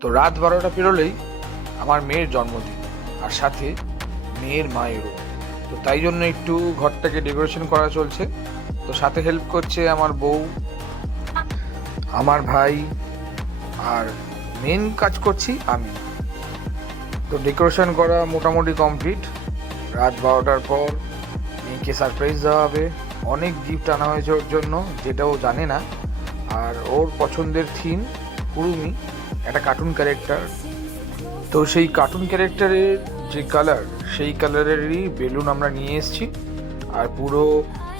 তো রাত 12টা পেরোলেই আমার মেয়ের জন্মদিন, আর সাথে মেয়ের মায়েরও। তো তাই জন্য একটু ঘরটাকে ডেকোরেশন করা চলছে। তো সাথে হেল্প করছে আমার বউ, আমার ভাই, আর মেন কাজ করছি আমি। তো ডেকোরেশন করা মোটামুটি কমপ্লিট। রাত 12টার পর মেয়েকে সারপ্রাইজ দেওয়া হবে। অনেক গিফট আনা হয়েছে ওর জন্য, যেটা ও জানে না। আর ওর পছন্দের থিম কুরুমি, একটা কার্টুন ক্যারেক্টার। তো সেই কার্টুন ক্যারেক্টারের যে কালার, সেই কালারেরই বেলুন আমরা নিয়ে এসেছি। আর পুরো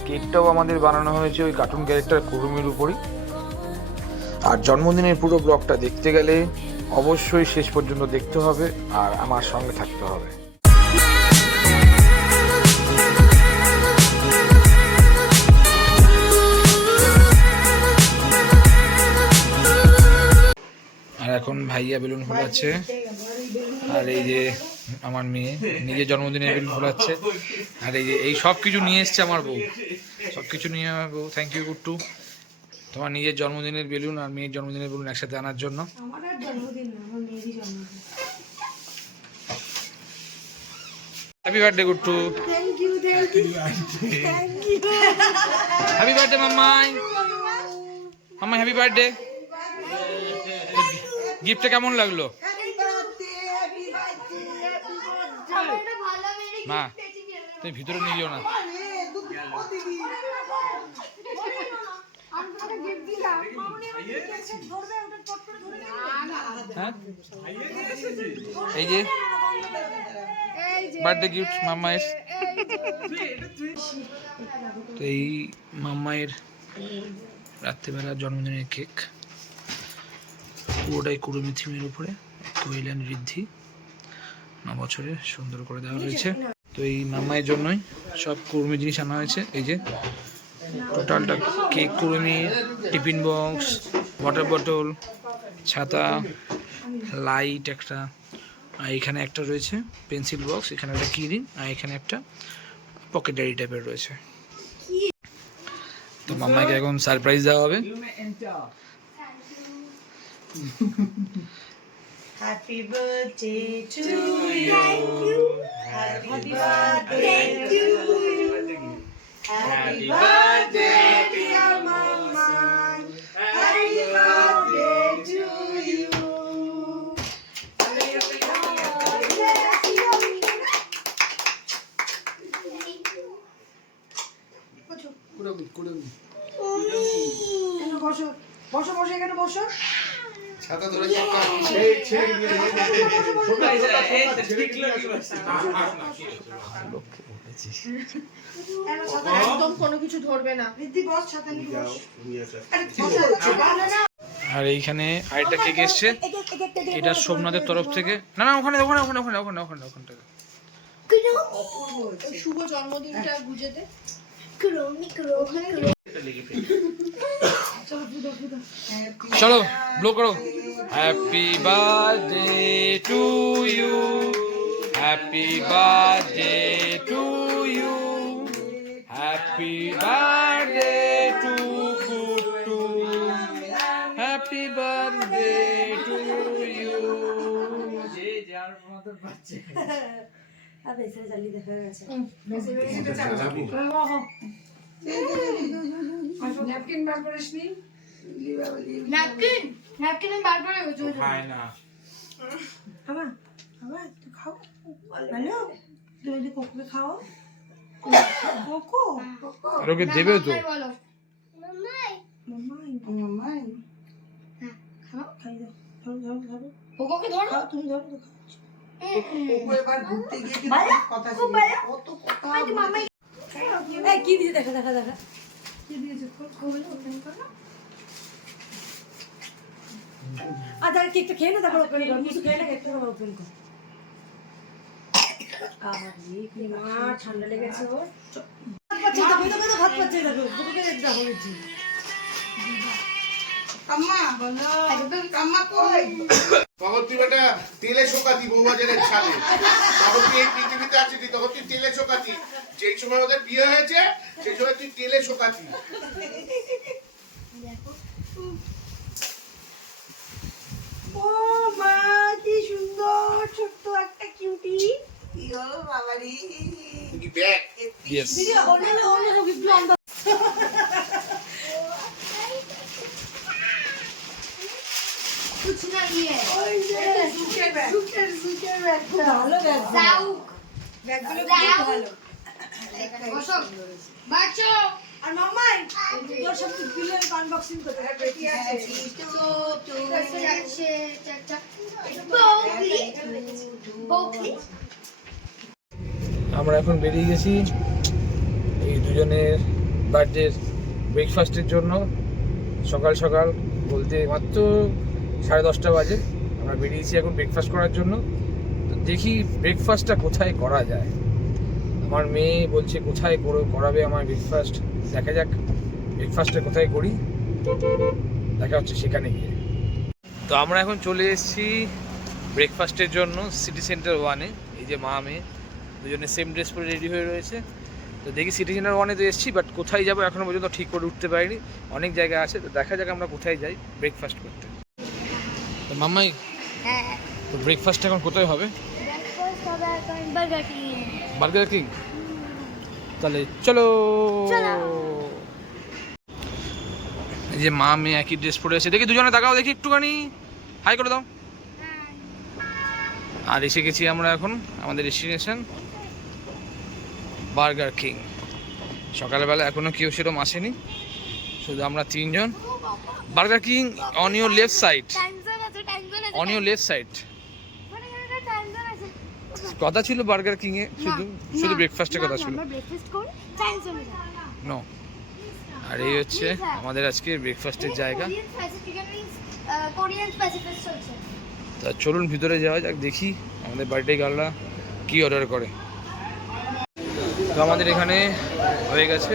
কেকটাও আমাদের বানানো হয়েছে ওই কার্টুন ক্যারেক্টার কুরুমির উপরই। আর জন্মদিনের পুরো ব্লগটা দেখতে গেলে অবশ্যই শেষ পর্যন্ত দেখতে হবে আর আমার সঙ্গে থাকতে হবে। আর এখন ভাইয়া বেলুন ফোলাচ্ছে, আর এই যে আমার মেয়ে নিজের জন্মদিনের বেলুন ফোলাচ্ছে। আর এই যে এই সব কিছু নিয়ে এসছে আমার বউ, সব কিছু নিয়ে আমার বউ। থ্যাংক ইউ গুট্টু, তোমার নিজের জন্মদিনের বেলুন আর মেয়ের জন্মদিনের বেলুন একসাথে আনার জন্য। Happy birthday Guttu. Happy birthday Mammai. Mammai happy birthday. গিফটটা কেমন লাগলো মা? তুমি ভিতরে নিয়ে যাও না। এই যে বার্থডে গিফট মাম্মায়ের। তো এই মাম্মায়ের রাত্রিবেলা জন্মদিনের কেক, পুরোটাই কুরুমি থিমের উপরে। কৈলান ঋদ্ধি 9 বছরে সুন্দর করে দেওয়া রয়েছে। তো এই মাম্মায়ের জন্যই সব কুরুমি জিনিস আনা হয়েছে। এই যে টোটালটা কেক, কুরুমি, টিফিন বক্স, ওয়াটার বোতল, ছাতা, লাইট একটা, আর এখানে একটা রয়েছে পেন্সিল বক্স, এখানে একটা কিরিং, আর এখানে একটা পকেট ডায়েরি টাইপের রয়েছে। তো মাম্মাকে এখন সারপ্রাইজ দেওয়া হবে। Happy birthday to you. Happy birthday to you. Happy birthday dear mama. Happy birthday to you. বসো বসো বসো এখানে বসো। ছাতা ধরে একদম কোনো কিছু ধরবে না। আর এইখানে আরেকটা কেক এসছে, এটা সোমনাথের তরফ থেকে। না না, ওখানে ওখানে ওখানে ওখানে ওখানে ওখানে ওখানটা। শুভ জন্মদিনটা বুঝে দে। চলো ব্লো করো। Happy birthday to you, happy birthday to you, happy birthday to Guttu, happy birthday to you. যে যার মতো পাচ্ছে। আবে এসে জলদি দেখা গেছে। এটা চালাবো। ন্যাপকিন বার করিস নি? ন্যাপকিন ন্যাপকিন বার করে খায় না। বাবা বাবা তুই খাও। হ্যালো তুমি যদি কোকোকে খাও। কোকো আর ওকে দেবে তো। মাম্মাই মাম্মাই মাম্মাই হ্যাঁ খাও খাই দাও। ধরো ধরো ধরো কোকোকে ধরো। খাও তুমি ধরো তো খাও। কোকো এবার ঘুরতে গিয়ে কি কথা ছিল, কত কথা। আজ মাম্মাই এই কি দিয়েছে দেখা দেখা দেখা কি দিয়েছে কোকো ওপেন করো। আচ্ছা কেকটা খেয়ে না, তারপর ওপেন কর। কিছু খেয়ে না, কেকটা ওপেন কর। আরে কি মা ঠান্ডা লেগেছে ওর। ভাত পাচ্ছে দেখো, ভাত পাচ্ছে দেখো, কোকোকে একটা হয়েছে। আম্মা বলো আম্মা কই? তখন তুই বেটা তেলে শোকাতি বউবাজারের ছালে, তখন তুই এই পৃথিবীতে আছিস, তখন তুই তেলে শোকাতি। যেই সময় ওদের বিয়ে হয়েছে সেই সময় তুই তেলে শোকাতি। ও মা ইয়ো বাবারি কি ব্যাগ ইয়েস कुछ नहीं है সুকের ব্যাগ ভালো ব্যাগ जाऊक ব্যাগগুলো খুব ভালো बसो बच्चों আর মামাই তোর সব বিলের আনবক্সিং করতে হবে কি আছে कैसे अच्छे चाचा बोकली बोकली আমরা এখন বেরিয়ে গেছি এই দুজনের বার্থডের ব্রেকফাস্টের জন্য। সকাল সকাল বলতে মাত্র 10:30 বাজে আমরা বেরিয়েছি এখন ব্রেকফাস্ট করার জন্য। তো দেখি ব্রেকফাস্টটা কোথায় করা যায়। আমার মেয়ে বলছে কোথায় করাবে আমার ব্রেকফাস্ট। দেখা যাক ব্রেকফাস্টটা কোথায় করি, দেখা হচ্ছে সেখানে গিয়ে। তো আমরা এখন চলে এসেছি ব্রেকফাস্টের জন্য সিটি সেন্টার 1-এ। এই যে মা মেয়ে দুজনে সেম ড্রেস পরে রেডি হয়ে রয়েছে। তো দেখি সিটি সেন্টার 1-এ তো এসেছি, বাট কোথায় যাবো এখনো পর্যন্ত ঠিক করে উঠতে পারিনি। অনেক জায়গা আছে, তো দেখা যাক আমরা কোথায় যাই ব্রেকফাস্ট করতে। তো মাম্মাই তো ব্রেকফাস্ট এখন কোথায় হবে? Burger king. তাহলে চলো। এই যে মা মেয়ে একই ড্রেস পরে আছে, দেখি দুজনে তাকাও, দেখি একটুখানি হাই করে দাও। আর এসে গেছি আমরা এখন আমাদের ডেস্টিনেশন বার্গার কিং। সকালবেলা এখনো কেউ সেরকম আসেনি, শুধু আমরা 3 জন। Burger King on your left side, on your left side. কথা ছিল বার্গার কিং এ শুধু ব্রেকফাস্টের কথা ছিল। নো, আর এই হচ্ছে আমাদের আজকে ব্রেকফাস্টের জায়গা। তা চলুন ভিতরে যাওয়া যাক, দেখি আমাদের বার্থডে গার্লরা কি অর্ডার করে। তো আমাদের এখানে হয়ে গেছে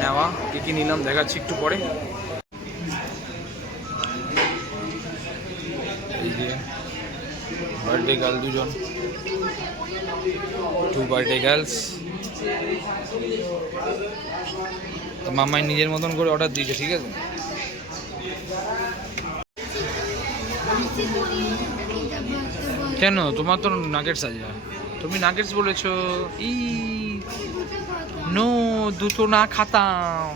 নেওয়া, কী কী নিলাম দেখাচ্ছি একটু পরে। এই যে বার্থডে গার্ল দুজন, 2 বার্থডে গার্লস। তো মামাই নিজের মতন করে অর্ডার দিয়েছে, ঠিক আছে। কেন তোমার তো নাগেটস আছে, তুমি নাগেটস বলেছো। ই নো, দুটো না খাতাম।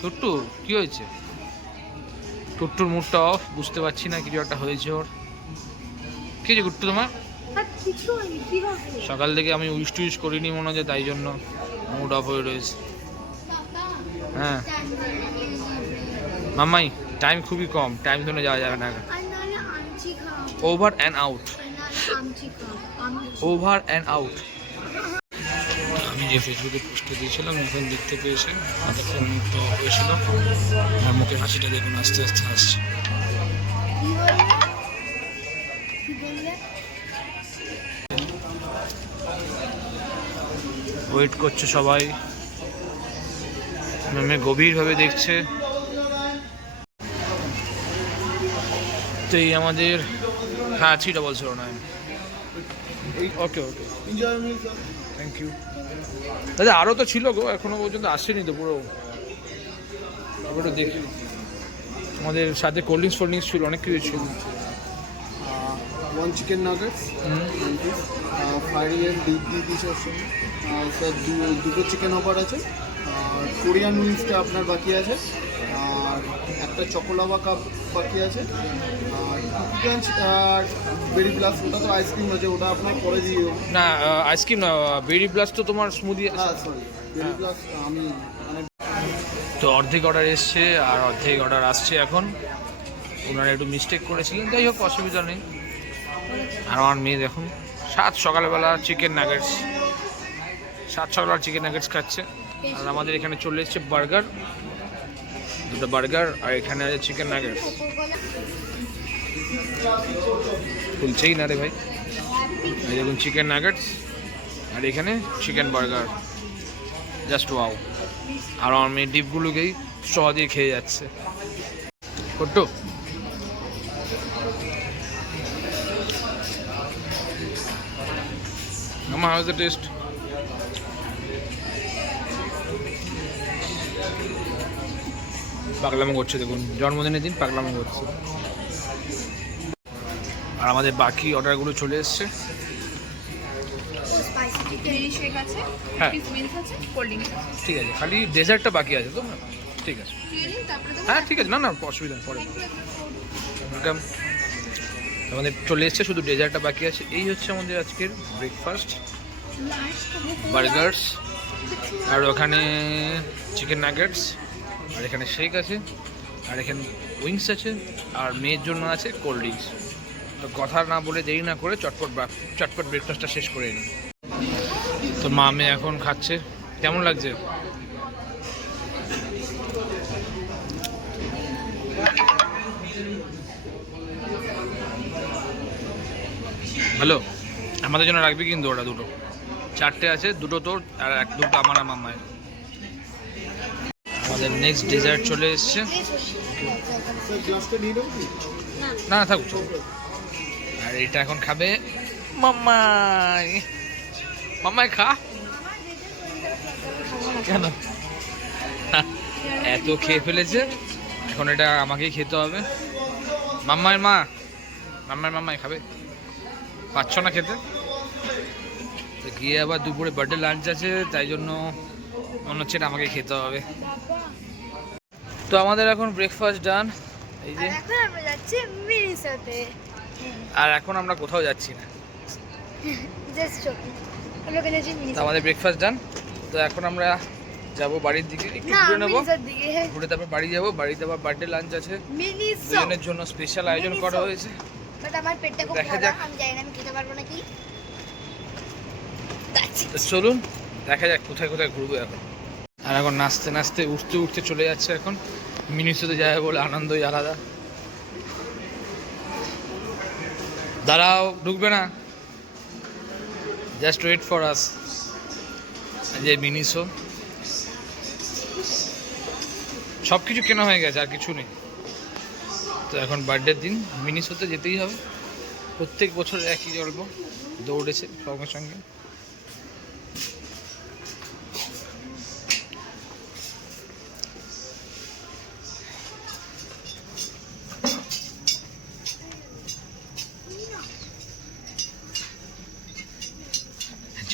টুট্টু কি হয়েছে? টুট্টুর মুডটা অফ, বুঝতে পারছি না কিছু একটা হয়েছে ওর। কি হয়েছে গুট্টু তোমার? সকাল থেকে আমি উইশ টুইশ করিনি মনে হচ্ছে, তাই জন্য মুড অফ হয়ে রয়েছে। হ্যাঁ মামাই টাইম খুবই কম, টাইম ধরে যাওয়া যাবে না। Over and out, over and out. আমি যে ফেসবুকে পোস্টে দিয়েছিলাম এখন দেখতে পেয়েছে, এতক্ষণ মুখটা অফ হয়েছিল। আমার মুখের হাসিটা দেখুন আস্তে আস্তে আসছে। ওয়েট করছে সবাই, ম্যামে গভীরভাবে দেখছে। তো এই আমাদের, হ্যাঁ 30009। ওকে ওকে, থ্যাংক ইউ দাদা। আরও তো ছিল গো, এখনো পর্যন্ত আসেনি তো পুরো। ওটা দেখি, আমাদের সাথে কোল্ড ড্রিঙ্কস ছিল, অনেক কিছু ছিল। 1 chicken nuggets, 1 piece, fried and deep piece আছে। স্যার দুটো চিকেন অফার আছে, আর কোরিয়ান উইংসটা আপনার বাকি আছে, আর একটা চকোলাভা কাপ বাকি আছে, আর ক্রাঞ্চ আর বেরি ব্লাস্ট, ওটা তো আইসক্রিম আছে, ওটা আপনার পরে দিয়ে দেবো। না আইসক্রিম না, বেরি ব্লাস্ট তো তোমার স্মুদি। হ্যাঁ সরি, বেরি ব্লাস্ট আমি মানে। তো অর্ধেক অর্ডার এসছে আর অর্ধেক অর্ডার আসছে এখন। ওনারা একটু মিস্টেক করেছিলেন, যাই হোক অসুবিধা নেই। আর আমার মেয়ে দেখুন সকালবেলা চিকেন নাগেটস, সকালবেলা চিকেন নাগেটস খাচ্ছে। আর আমাদের এখানে চলে এসছে বার্গার, 2টা বার্গার, আর এখানে আছে চিকেন নাগেটস। খুলছেই না রে ভাই। এই দেখুন চিকেন নাগেটস, আর এখানে চিকেন বার্গার, জাস্ট ওয়াও। আর আমার মেয়ে ডিপগুলোকেই স্ট্র দিয়ে খেয়ে যাচ্ছে। কট্টু Mama, how's the taste? পাগলামো করছে দেখুন, জন্মদিনের দিন পাগলামো করছে। আর আমাদের বাকি অর্ডারগুলো চলে এসছে। স্পাইসি চিকেন শেক আছে, হ্যাঁ মিল্ক আছে, কোল্ড ড্রিঙ্ক আছে। ঠিক আছে, খালি ডেজার্টটা বাকি আছে তো? ঠিক আছে, তারপরে তো হ্যাঁ ঠিক আছে, না না অসুবিধা নেই, পরে ওয়েলকাম। আমাদের চলে এসছে, শুধু ডেজার্টটা বাকি আছে। এই হচ্ছে আমাদের আজকের ব্রেকফাস্ট, বার্গার্স, আর ওখানে চিকেন নাগেটস, আর এখানে শেক আছে, আর এখানে উইংস আছে, আর মেয়ের জন্য আছে কোল্ড ড্রিঙ্কস। তো কথা না বলে দেরি না করে চটপট ব্রেকফাস্টটা শেষ করে নিই। তো মা মেয়ে এখন খাচ্ছে। কেমন লাগছে? হ্যালো, আমাদের জন্য রাখবি কিন্তু ওটা দুটো, 4টে আছে, দুটো তোর আর দুটো আমার আর মাম্মায়ের। আমাদের নেক্সট ডেজার্ট চলে এসছে। স্যার গ্লাসটা নিয়ে নেবো কি? না থাকুক, আর এটা এখন খাবে মাম্মাই। মাম্মাই খা। কেন? এত খেয়ে ফেলেছে, এখন এটা আমাকেই খেতে হবে। মাম্মাইয়ের মা, মাম্মাই খাবে, পাচ্ছ না খেতে? তো গিয়ে আবার দুপুরে বার্থডে লাঞ্চ আছে, তাই জন্য মনে হচ্ছে এটা আমাকে খেতে হবে। তো আমাদের এখন ব্রেকফাস্ট ডান, এই যে। এখন আমরা যাচ্ছি মিনিসোতে। আর এখন আমরা কোথাও যাচ্ছি না, জাস্ট শপিং। আমরা ওখানে যাচ্ছি তো মিনিসো। আমাদের ব্রেকফাস্ট ডান। তো এখন আমরা যাব বাড়ির দিকে, একটু না, ঘুরে নেবো, মিনিসোর দিকে। ঘুরে তারপর বাড়ি যাবো। বাড়িতে আবার বার্থডে লাঞ্চ আছে, মিনিসো। দুজনের জন্য স্পেশাল আয়োজন করা হয়েছে। বাট আমার পেটটা খুব দেখা বড়, যাক। আমি জানি না আমি খেতে পারবো নাকি। তো চলুন দেখা যাক কোথায় কোথায় ঘুরবো এখন। আর এখন নাচতে নাচতে উঠতে উঠতে চলে যাচ্ছে এখন মিনিসোতে যাবে বলে, আনন্দই আলাদা। দাঁড়াও, ঢুকবে না, জাস্ট ওয়েট ফর আস। যে মিনিসো সব কিছু কেনা হয়ে গেছে, আর কিছু নেই। তো এখন বার্থডের দিন মিনিসোতে যেতেই হবে, প্রত্যেক বছর একই গল্প, দৌড়েছে সঙ্গে সঙ্গে।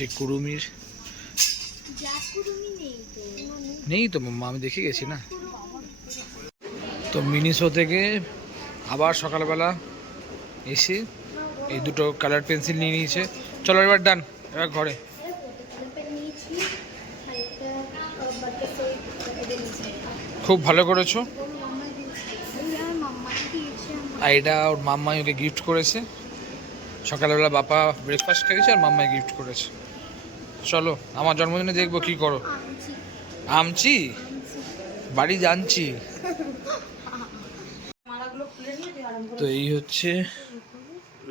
যে কুরুমির নেই তো মাম্মা, আমি দেখে গেছি না। তো মিনিসো থেকে আবার সকালবেলা এসে এই দুটো কালার পেন্সিল নিয়ে নিয়েছে। চলো এবার ডান, এবার ঘরে। খুব ভালো করেছো। আর এটা ওর মাম্মাই ওকে গিফট করেছে। সকালবেলা বাবা ব্রেকফাস্ট খেয়েছে আর মাম্মাই গিফট করেছে। চলো আমার জন্মদিনে দেখবো কি করো। আমচি বাড়ি জানছি। তো এই হচ্ছে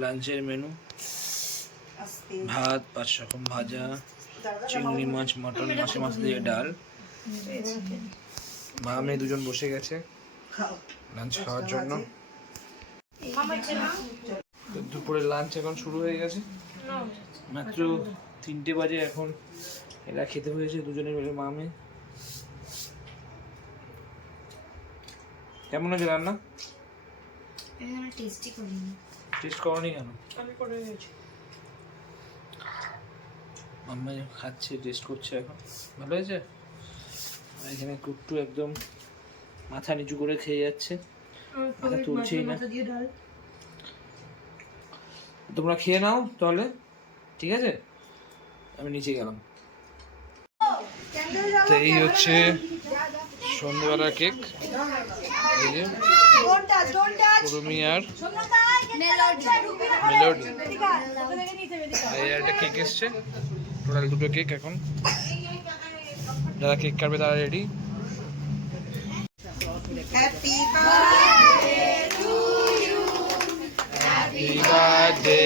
লাঞ্চের মেনু, ভাত, 5 রকম ভাজা, চিংড়ি মাছ, মটন, মাছে মাছ দিয়ে ডাল। মা মেয়ে দুজন বসে গেছে লাঞ্চ খাওয়ার জন্য। তো দুপুরের লাঞ্চ এখন শুরু হয়ে গেছে, মাত্র 3টে বাজে এখন। এরা খেতে হয়েছে দুজনে মিলে, মা মেয়ে। কেমন হয়েছে রান্না? টেস্ট করনি কেন? মাম্মা খাচ্ছে, টেস্ট করছে এখন। ভালো হয়েছে? আর এখানে কুট্টু একদম মাথা নিচু করে খেয়ে যাচ্ছে, মাথা তুলছেই না। তোমরা খেয়ে নাও তাহলে, ঠিক আছে? আমি নিচে গেলাম। তো এই হচ্ছে সন্ধ্যেবেলার কেক, এই যে কুরুমি আর মেলোডি। এই একটা কেক এসছে, টোটাল 2টো কেক। এখন যারা কেক কাটবে তারা ready. Happy birthday to you, happy birthday